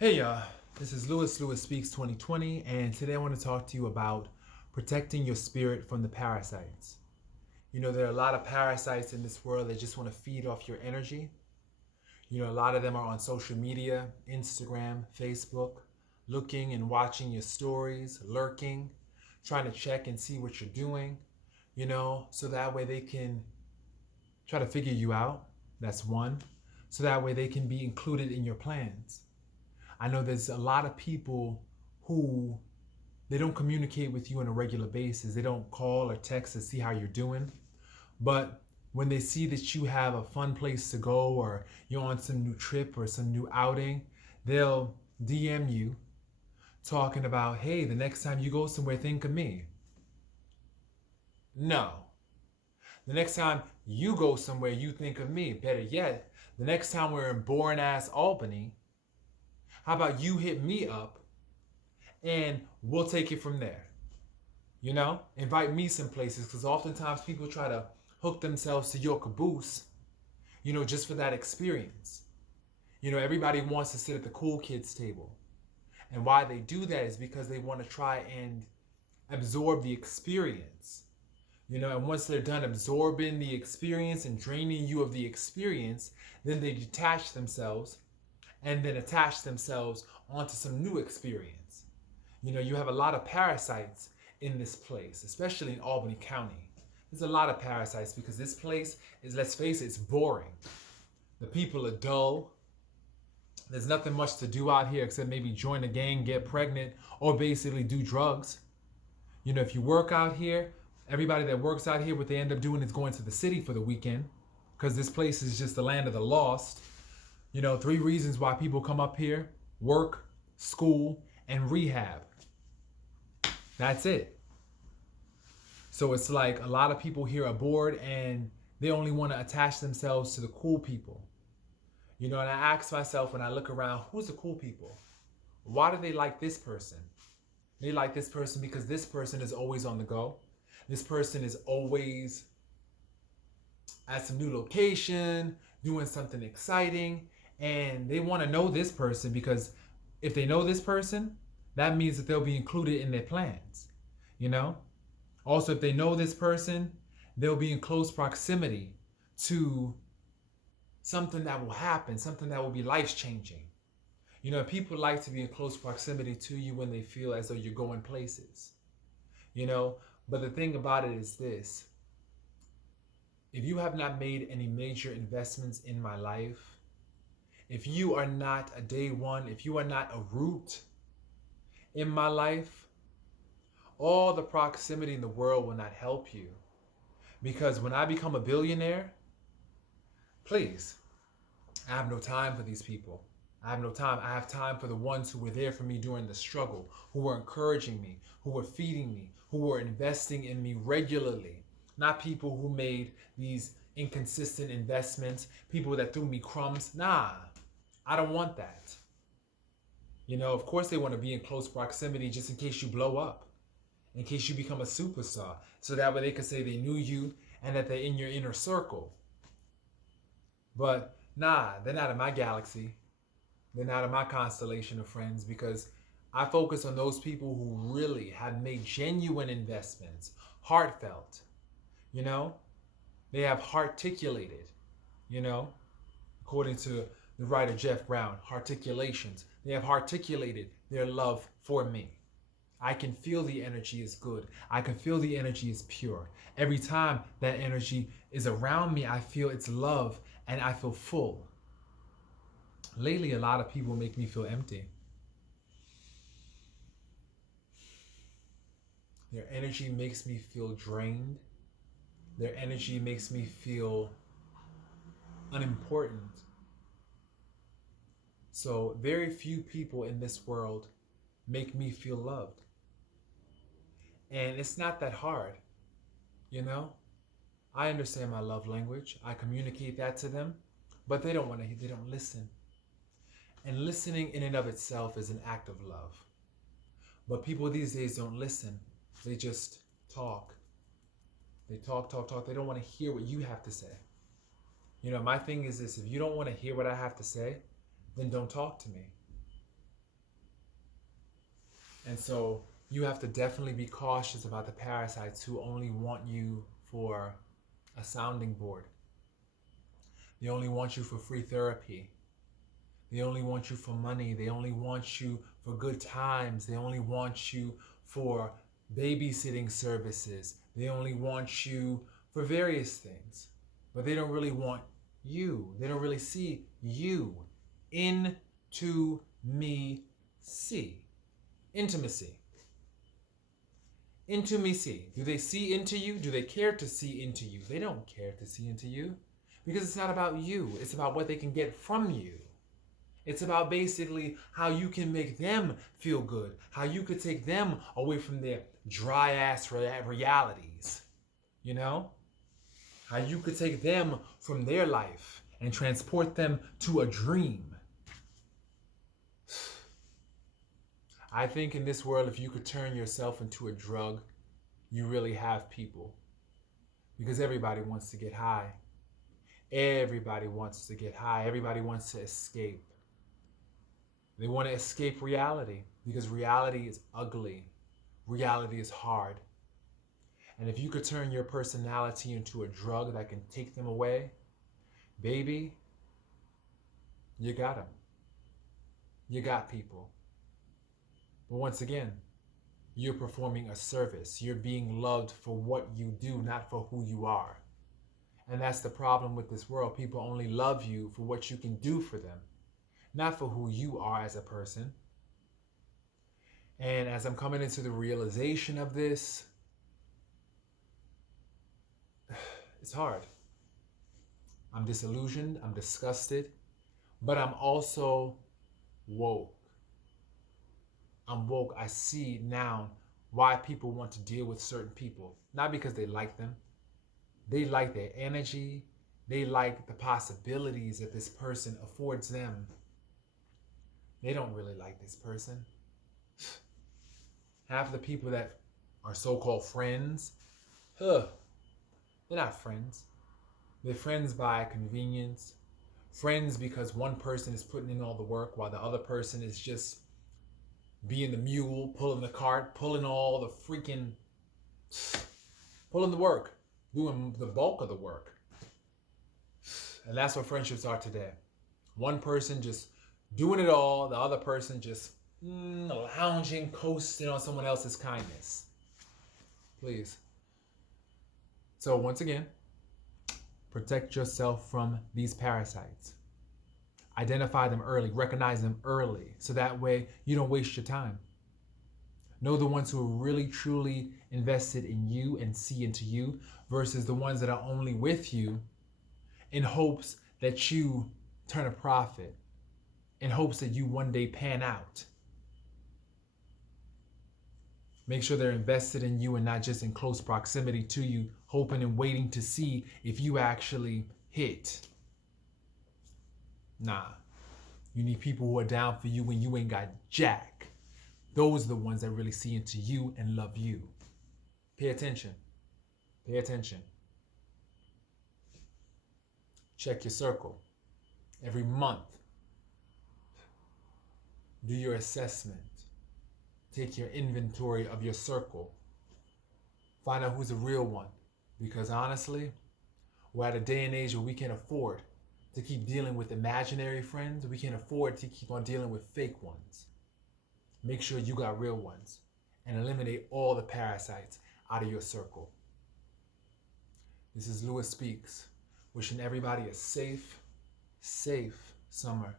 Hey y'all, this is Lewis Speaks 2020, and today I want to talk to you about protecting your spirit from the parasites. You know, there are a lot of parasites in this world that just want to feed off your energy. You know, a lot of them are on social media, Instagram, Facebook, looking and watching your stories, lurking, trying to check and see what you're doing, so that way they can try to figure you out. That's one. So that way they can be included in your plans. I know there's a lot of people who they don't communicate with you on a regular basis. They don't call or text to see how you're doing. But when they see that you have a fun place to go or you're on some new trip or some new outing, they'll DM you talking about, hey, the next time you go somewhere, think of me. No. The next time you go somewhere, you think of me. Better yet, the next time we're in boring ass Albany, how about you hit me up and we'll take it from there? Invite me some places, because oftentimes people try to hook themselves to your caboose, just for that experience. Everybody wants to sit at the cool kids table. And why they do that is because they want to try and absorb the experience. And once they're done absorbing the experience and draining you of the experience, then they detach themselves and then attach themselves onto some new experience. You have a lot of parasites in this place, especially in Albany County. There's a lot of parasites because this place is, let's face it, it's boring. The people are dull. There's nothing much to do out here except maybe join a gang, get pregnant, or basically do drugs. If you work out here, everybody that works out here, what they end up doing is going to the city for the weekend, because this place is just the land of the lost. 3 reasons why people come up here: work, school, and rehab. That's it. So it's like a lot of people here are bored and they only want to attach themselves to the cool people. And I ask myself when I look around, who's the cool people? Why do they like this person? They like this person because this person is always on the go. This person is always at some new location, doing something exciting. And they want to know this person because if they know this person, that means that they'll be included in their plans. Also, if they know this person, they'll be in close proximity to something that will happen, something that will be life-changing. People like to be in close proximity to you when they feel as though you're going places. But the thing about it is this: if you have not made any major investments in my life, if you are not a day one, if you are not a root in my life, all the proximity in the world will not help you. Because when I become a billionaire, please, I have no time for these people. I have no time. I have time for the ones who were there for me during the struggle, who were encouraging me, who were feeding me, who were investing in me regularly. Not people who made these inconsistent investments, people that threw me crumbs. Nah, I don't want that. Of course they want to be in close proximity just in case you blow up, in case you become a superstar, so that way they can say they knew you and that they're in your inner circle. But nah, they're not in my galaxy. They're not in my constellation of friends, because I focus on those people who really have made genuine investments, heartfelt. They have hearticulated, according to the writer Jeff Brown, hearticulations. They have hearticulated their love for me. I can feel the energy is good. I can feel the energy is pure. Every time that energy is around me, I feel its love and I feel full. Lately, a lot of people make me feel empty. Their energy makes me feel drained. Their energy makes me feel unimportant. So very few people in this world make me feel loved. And it's not that hard, I understand my love language. I communicate that to them, but they don't listen. And listening in and of itself is an act of love. But people these days don't listen. They just talk. They talk. They don't want to hear what you have to say. My thing is this: if you don't want to hear what I have to say, then don't talk to me. And so you have to definitely be cautious about the parasites who only want you for a sounding board. They only want you for free therapy. They only want you for money. They only want you for good times. They only want you for babysitting services. They only want you for various things. But they don't really want you. They don't really see you. Into me see. Intimacy. Intimacy. Do they see into you? Do they care to see into you? They don't care to see into you because it's not about you. It's about what they can get from you. It's about basically how you can make them feel good, how you could take them away from their dry ass realities, you know? How you could take them from their life and transport them to a dream. I think in this world, if you could turn yourself into a drug, you really have people. Because everybody wants to get high. Everybody wants to get high. Everybody wants to escape. They want to escape reality because reality is ugly. Reality is hard. And if you could turn your personality into a drug that can take them away, baby, you got them. You got people. But once again, you're performing a service. You're being loved for what you do, not for who you are. And that's the problem with this world. People only love you for what you can do for them, not for who you are as a person. And as I'm coming into the realization of this, it's hard. I'm disillusioned, I'm disgusted, but I'm also woke. I'm woke. I see now why people want to deal with certain people. Not because they like them. They like their energy. They like the possibilities that this person affords them. They don't really like this person. Half the people that are so-called friends, they're not friends. They're friends by convenience. Friends because one person is putting in all the work while the other person is just being the mule, pulling the cart, pulling all the work, doing the bulk of the work. And that's what friendships are today. One person just doing it all, the other person just lounging, coasting on someone else's kindness. Please. So once again, protect yourself from these parasites. Identify them early, recognize them early, so that way you don't waste your time. Know the ones who are really, truly invested in you and see into you versus the ones that are only with you in hopes that you turn a profit, in hopes that you one day pan out. Make sure they're invested in you and not just in close proximity to you, hoping and waiting to see if you actually hit. Nah. You need people who are down for you when you ain't got jack. Those are the ones that really see into you and love you. Pay attention. Pay attention. Check your circle. Every month, do your assessment. Take your inventory of your circle. Find out who's the real one. Because honestly, we're at a day and age where we can't afford to keep dealing with imaginary friends. We can't afford to keep on dealing with fake ones. Make sure you got real ones and eliminate all the parasites out of your circle. This is Lewis Speaks, wishing everybody a safe summer.